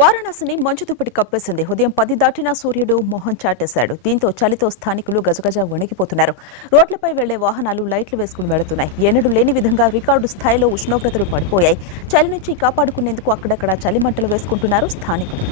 వారణాసిని మంచు దుప్పటి కప్పేసింది. ఉదయం 10 దాటినా సూర్యుడు మొహం చాటేశాడు. దీంతో చలితో స్థానికులు గజగజ వణికిపోతున్నారు. రోడ్లపై వెళ్లే వాహనాలు లైట్లు వేసుకుని వెళుతున్నాయి. ఎన్నడూ లేని విధంగా రికార్డు స్థాయిలో ఉష్ణోగ్రతలు పడిపోయాయి. చలి నుంచి కాపాడుకునేందుకు అక్కడక్కడ చలిమంటలు వేసుకుంటున్నారు స్థానికులు.